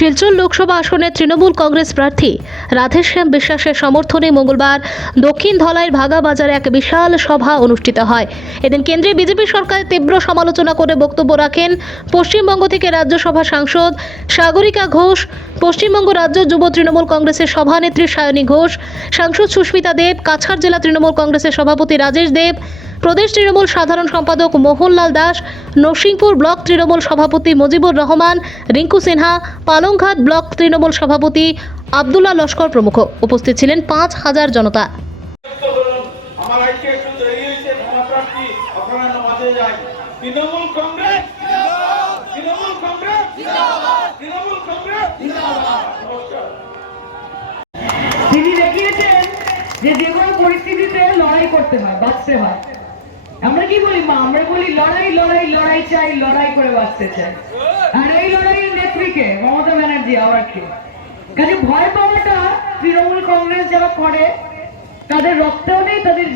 শিলচর লোকসভা আসনের তৃণমূল কংগ্রেস প্রার্থী রাধেশ্যাম বিশ্বাসের সমর্থনে মঙ্গলবার দক্ষিণ ধলাইয়ের ভাগা বাজারে এক বিশাল সভা অনুষ্ঠিত হয়। এদিন কেন্দ্রীয় বিজেপি সরকারের তীব্র সমালোচনা করে বক্তব্য রাখেন পশ্চিমবঙ্গ থেকে রাজ্যসভা সাংসদ সাগরিকা ঘোষ, পশ্চিমবঙ্গ রাজ্য যুব তৃণমূল কংগ্রেসের সভানেত্রী সায়নী ঘোষ, সাংসদ সুস্মিতা দেব, কাছাড় জেলা তৃণমূল কংগ্রেসের সভাপতি রাজেশ দেব প্রদেশ তৃণমূল সাধারণ সম্পাদক মোহনলাল দাস নরসিংপুর ব্লক তৃণমূল সভাপতি মুজিবুর রহমান রিঙ্কু সিনহা পালংঘাট ব্লক তৃণমূল সভাপতি আবদুল্লাহ লস্কর প্রমুখ। উপস্থিত ছিলেন পাঁচ হাজার জনতা। তৃণমূল কংগ্রেস তৃণমূল কংগ্রেস তৃণমূল কংগ্রেস তিনি দেখিয়েছেন যে যে কোনো পরিস্থিতিতে লড়াই করতে হয় বাঁচতে হয়। আমরা কি বলি, মা? আমরা বলি, লড়াই লড়াই লড়াই চাই, লড়াই করে বাঁচতে চাই। আর এই লড়াইয়ের নেত্রীকে মমতা ব্যানার্জি আবার কি? কাজে ভয় পাওয়াটা তৃণমূল কংগ্রেস যারা করে, তাদের রক্তেও নেই, তাদের